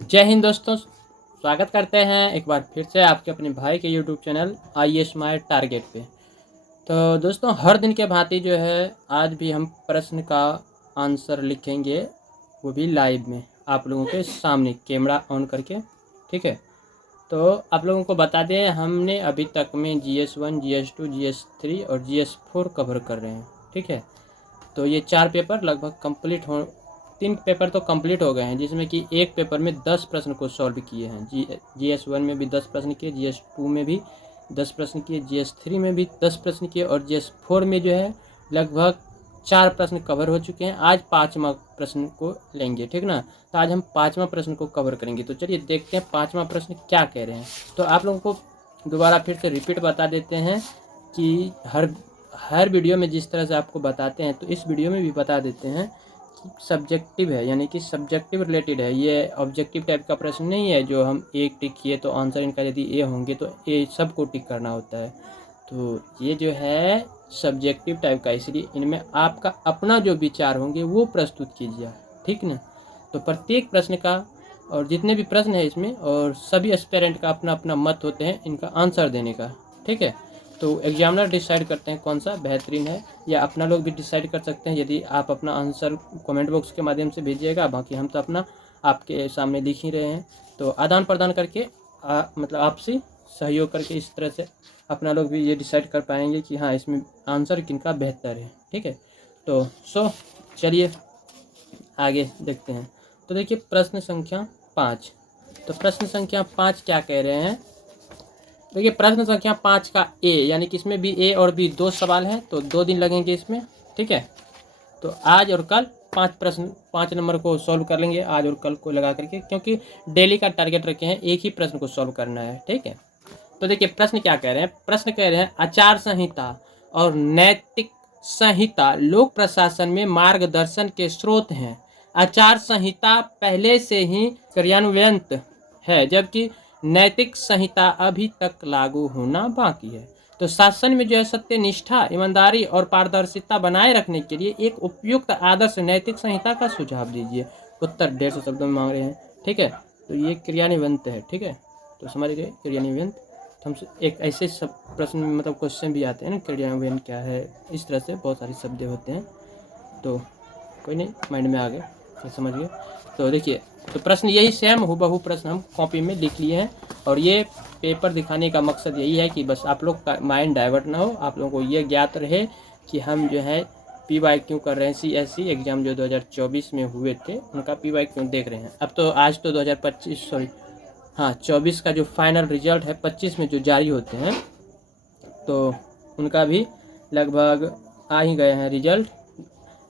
जय हिंद दोस्तों, स्वागत करते हैं एक बार फिर से आपके अपने भाई के YouTube channel I S my target पे। तो दोस्तों, हर दिन के भांति जो है आज भी हम प्रश्न का आंसर लिखेंगे, वो भी लाइव में आप लोगों के सामने कैमरा ऑन करके। ठीक है, तो आप लोगों को बता दें, हमने अभी तक में GS1, GS2, GS3 और GS4 कवर कर रहे हैं। ठीक है, तो ये 4 पेपर लगभग कंप्लीट हो, 3 पेपर तो कंप्लीट हो गए हैं, जिसमें कि एक पेपर में 10 प्रश्न को सॉल्व किए हैं। GS1 में भी 10 प्रश्न किए, GS2 में भी 10 प्रश्न किए, GS3 में भी 10 प्रश्न किए और GS4 में जो है लगभग 4 प्रश्न कवर हो चुके हैं। आज 5वां प्रश्न को लेंगे, ठीक ना। तो आज हम 5वां प्रश्न को कवर करेंगे। तो चलिए देखते हैं 5वां प्रश्न क्या कह रहे हैं। तो आप लोगों को दोबारा फिर से रिपीट बता देते हैं कि हर वीडियो में जिस तरह से आपको बताते हैं, तो इस वीडियो में भी बता देते हैं कि सब्जेक्टिव है, यानी कि सब्जेक्टिव रिलेटेड है। ये ऑब्जेक्टिव टाइप का प्रश्न नहीं है जो हम एक टिक किए तो आंसर इनका यदि ए होंगे तो ए सबको टिक करना होता है। तो ये जो है सब्जेक्टिव टाइप का, इसलिए इनमें आपका अपना जो विचार होंगे वो प्रस्तुत कीजिए, ठीक ना। तो प्रत्येक प्रश्न का और जितने भी प्रश्न है इसमें, और सभी एस्पिरेंट का अपना अपना मत होते हैं इनका आंसर देने का। ठीक है, तो एग्जामिनर डिसाइड करते हैं कौन सा बेहतरीन है, या अपना लोग भी डिसाइड कर सकते हैं यदि आप अपना आंसर कमेंट बॉक्स के माध्यम से भेजिएगा। बाकी हम तो अपना आपके सामने लिख ही रहे हैं, तो आदान प्रदान करके मतलब आपसी सहयोग करके इस तरह से अपना लोग भी ये डिसाइड कर पाएंगे कि हाँ, इसमें आंसर किनका बेहतर है। ठीक है, तो चलिए आगे देखते हैं। तो देखिए प्रश्न संख्या 5। तो प्रश्न संख्या 5 क्या कह रहे हैं। देखिए प्रश्न संख्या 5 का ए, यानी कि इसमें भी ए और बी 2 सवाल हैं, तो 2 दिन लगेंगे इसमें। ठीक है, तो आज और कल 5 प्रश्न 5 नंबर को सॉल्व कर लेंगे आज और कल को लगा करके, क्योंकि डेली का टारगेट रखे हैं, एक ही प्रश्न को सॉल्व करना है। ठीक है, तो देखिए प्रश्न क्या कह रहे हैं। प्रश्न कह रहे हैं आचार संहिता और नैतिक संहिता लोक प्रशासन में मार्गदर्शन के स्रोत हैं। आचार संहिता पहले से ही क्रियान्वित है, जबकि नैतिक संहिता अभी तक लागू होना बाकी है। तो शासन में जो है सत्य निष्ठा, ईमानदारी और पारदर्शिता बनाए रखने के लिए एक उपयुक्त आदर्श नैतिक संहिता का सुझाव दीजिए। उत्तर 150 शब्दों में मांग रहे हैं। ठीक है, तो ये क्रियान्वित है। ठीक है, तो समझ गए क्रियान्वित। तो हमसे एक ऐसे सब प्रश्न मतलब क्वेश्चन भी आते हैं ना, क्रियान्वयन क्या है, इस तरह से बहुत सारे शब्द होते हैं। तो कोई नहीं, माइंड में आ गए तो समझ गए। तो देखिए, तो प्रश्न यही सेम हूबहू प्रश्न हम कॉपी में लिख लिए हैं, और ये पेपर दिखाने का मकसद यही है कि बस आप लोग का माइंड डाइवर्ट ना हो, आप लोगों को ये ज्ञात रहे कि हम जो है PYQ कर रहे हैं। CSE एग्ज़ाम जो 2024 में हुए थे उनका PYQ देख रहे हैं। अब तो आज तो 2025 सॉरी हाँ 24 का जो फाइनल रिजल्ट है 25 में जो जारी होते हैं, तो उनका भी लगभग आ ही गए हैं रिजल्ट।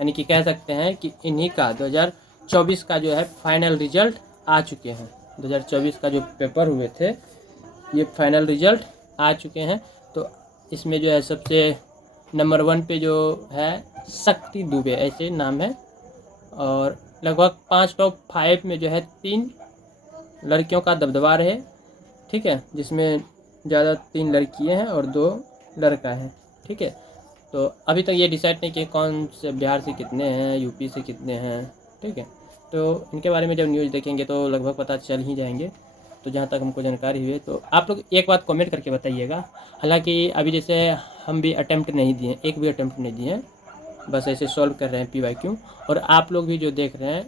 यानी कि कह सकते हैं कि इन्हीं का 2024 का जो है फाइनल रिजल्ट आ चुके हैं। 2024 का जो पेपर हुए थे ये फाइनल रिजल्ट आ चुके हैं। तो इसमें जो है सबसे नंबर 1 पे जो है शक्ति दुबे ऐसे नाम है, और लगभग 5 टॉप 5 में जो है 3 लड़कियों का दबदबा रहे। ठीक है, जिसमें ज़्यादा 3 लड़कियाँ हैं और 2 लड़का है। ठीक है, तो अभी तक ये डिसाइड नहीं कि कौन से बिहार से कितने हैं, यूपी से कितने हैं। ठीक है, तो इनके बारे में जब न्यूज़ देखेंगे तो लगभग पता चल ही जाएंगे। तो जहाँ तक हमको जानकारी हुई है, तो आप लोग एक बात कमेंट करके बताइएगा। हालांकि अभी जैसे हम भी अटैम्प्ट नहीं दिए, एक भी अटैम्प्ट नहीं दिए हैं, बस ऐसे सॉल्व कर रहे हैं PYQ। और आप लोग भी जो देख रहे हैं,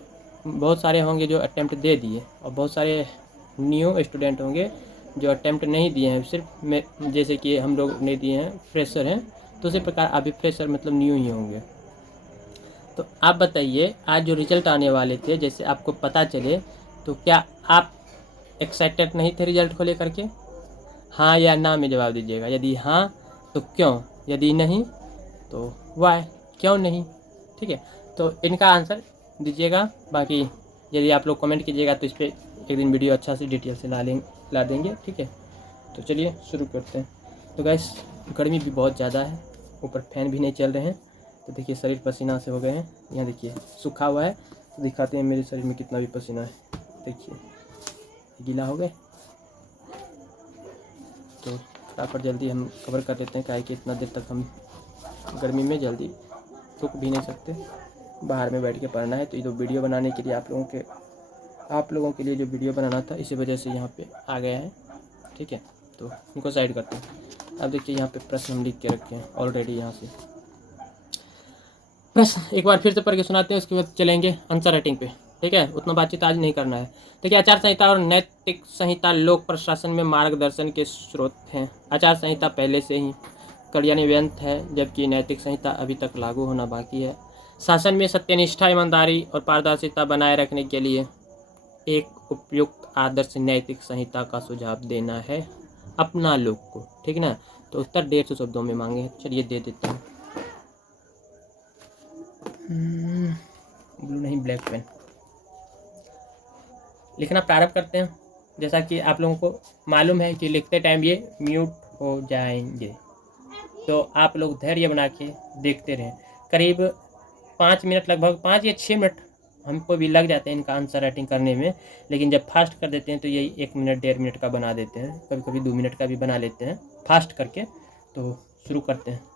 बहुत सारे होंगे जो अटैम्प्ट दे दिए, और बहुत सारे न्यू स्टूडेंट होंगे जो अटैम्प्ट नहीं दिए हैं। सिर्फ मैं जैसे कि हम लोग नहीं दिए हैं, फ्रेशर हैं, तो उसी प्रकार अभी फ्रेशर मतलब न्यू ही होंगे। तो आप बताइए, आज जो रिजल्ट आने वाले थे, जैसे आपको पता चले, तो क्या आप एक्साइटेड नहीं थे रिजल्ट को लेकर के? हाँ या ना में जवाब दीजिएगा। यदि हाँ तो क्यों, यदि नहीं तो वाई, क्यों नहीं। ठीक है, तो इनका आंसर दीजिएगा। बाकी यदि आप लोग कमेंट कीजिएगा तो इस पर एक दिन वीडियो अच्छा से डिटेल से ला देंगे। ठीक है, तो चलिए शुरू करते हैं। तो गैस गर्मी भी बहुत ज़्यादा है, ऊपर फैन भी नहीं चल रहे हैं। तो देखिए शरीर पसीना से हो गए हैं। यहाँ देखिए सूखा हुआ है, तो दिखाते हैं मेरे शरीर में कितना भी पसीना है। देखिए गीला हो गए, तो फटाफट जल्दी हम कवर कर लेते हैं, काहे कि इतना देर तक हम गर्मी में जल्दी रुक भी नहीं सकते, बाहर में बैठ के पढ़ना है। तो ये तो वीडियो बनाने के लिए आप लोगों के आप लोगों के लिए जो वीडियो बनाना था इसी वजह से यहाँ पे आ गया है। ठीक है, तो इनको साइड करते हैं। अब देखिए यहाँ पे प्रश्न हम लिख के रखे हैं ऑलरेडी। यहाँ से प्रश्न एक बार फिर से पढ़ के सुनाते हैं, उसके बाद चलेंगे आंसर राइटिंग पे। ठीक है, उतना बातचीत आज नहीं करना है। देखिए, आचार संहिता और नैतिक संहिता लोक प्रशासन में मार्गदर्शन के स्रोत हैं। आचार संहिता पहले से ही कार्यान्वित है, जबकि नैतिक संहिता अभी तक लागू होना बाकी है। शासन में सत्यनिष्ठा, ईमानदारी और पारदर्शिता बनाए रखने के लिए एक उपयुक्त आदर्श नैतिक संहिता का सुझाव देना है अपना लोग को। ठीक है ना, तो उत्तर 150 शब्दों में मांगे हैं। चलिए दे देता हूँ। ब्लू नहीं, ब्लैक पेन। लिखना प्रारंभ करते हैं। जैसा कि आप लोगों को मालूम है कि लिखते टाइम ये म्यूट हो जाएंगे, तो आप लोग धैर्य बना के देखते रहें। करीब 5 मिनट, लगभग 5 या 6 मिनट हमको भी लग जाते हैं इनका आंसर राइटिंग करने में, लेकिन जब फास्ट कर देते हैं तो यही 1 मिनट 1.5 मिनट का बना देते हैं, कभी कभी 2 मिनट का भी बना लेते हैं फास्ट करके। तो शुरू करते हैं।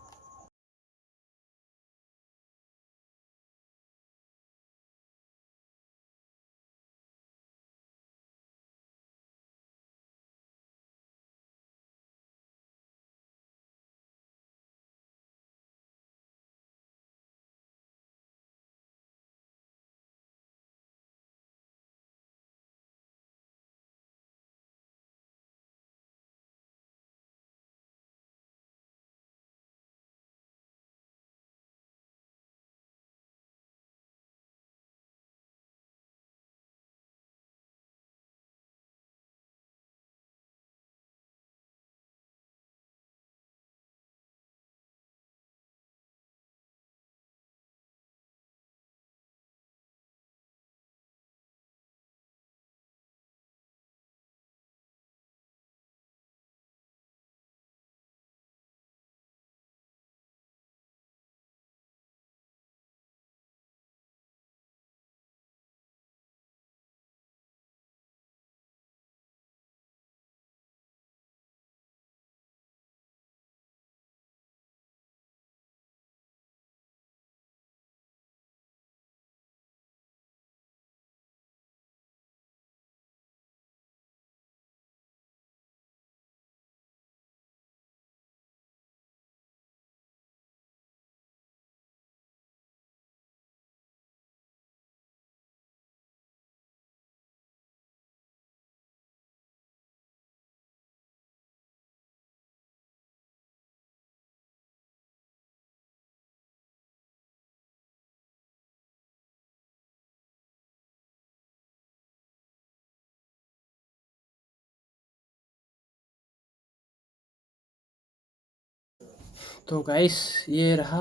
तो गाइस, ये रहा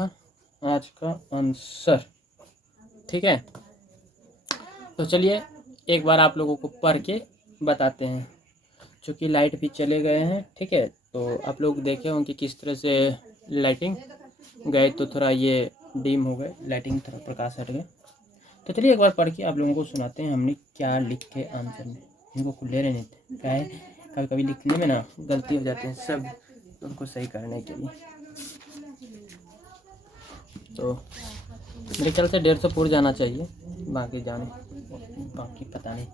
आज का आंसर। ठीक है, तो चलिए एक बार आप लोगों को पढ़ के बताते हैं। चूँकि लाइट भी चले गए हैं, ठीक है, तो आप लोग देखे होंगे किस तरह से लाइटिंग गए, तो थोड़ा ये डिम हो गए, लाइटिंग थोड़ा प्रकाश हट गया। तो चलिए एक बार पढ़ के आप लोगों को सुनाते हैं हमने क्या लिखे आंसर में। इनको खुले रहने थे, क्या है कभी कभी लिखने में ना गलती हो जाती है सब, तो उनको सही करने के लिए। तो मेरे ख्याल से 150 पूर जाना चाहिए, बाकी पता नहीं,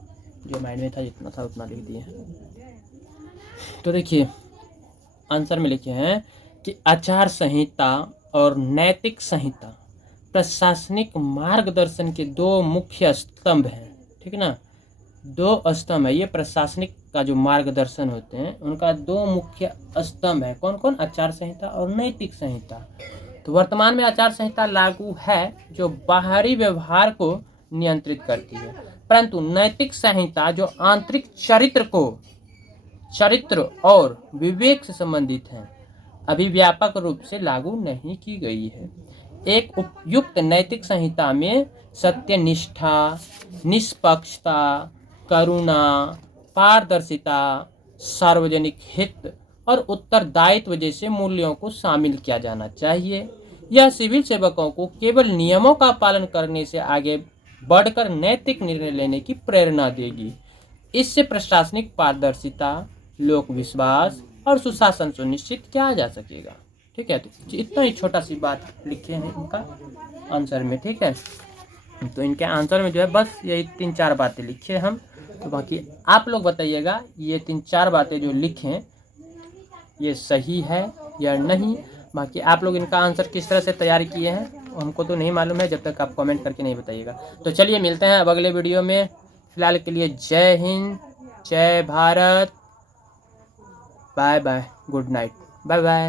जो माइंड में था जितना था उतना लिख दिए। तो देखिए आंसर में लिखे हैं कि आचार संहिता और नैतिक संहिता प्रशासनिक मार्गदर्शन के 2 मुख्य स्तंभ हैं। ठीक है ना, 2 स्तंभ है ये प्रशासनिक का जो मार्गदर्शन होते हैं उनका 2 मुख्य स्तंभ है। कौन कौन? आचार संहिता और नैतिक संहिता। तो वर्तमान में आचार संहिता लागू है जो बाहरी व्यवहार को नियंत्रित करती है, परंतु नैतिक संहिता जो आंतरिक चरित्र और विवेक से संबंधित है अभी व्यापक रूप से लागू नहीं की गई है। एक उपयुक्त नैतिक संहिता में सत्यनिष्ठा, निष्पक्षता, करुणा, पारदर्शिता, सार्वजनिक हित और उत्तरदायित्व जैसे मूल्यों को शामिल किया जाना चाहिए। यह सिविल सेवकों को केवल नियमों का पालन करने से आगे बढ़कर नैतिक निर्णय लेने की प्रेरणा देगी। इससे प्रशासनिक पारदर्शिता, लोक विश्वास और सुशासन सुनिश्चित किया जा सकेगा। ठीक है, तो इतना ही छोटा सी बात लिखे हैं इनका आंसर में। ठीक है, तो इनके आंसर में जो है बस यही 3-4 बातें लिखी है हम, तो बाकी आप लोग बताइएगा ये 3-4 बातें जो लिखें ये सही है या नहीं। बाकी आप लोग इनका आंसर किस तरह से तैयार किए हैं हमको तो नहीं मालूम है, जब तक आप कमेंट करके नहीं बताइएगा। तो चलिए मिलते हैं अब अगले वीडियो में। फिलहाल के लिए Jai Hind, Jai Bharat, bye bye, good night, bye bye.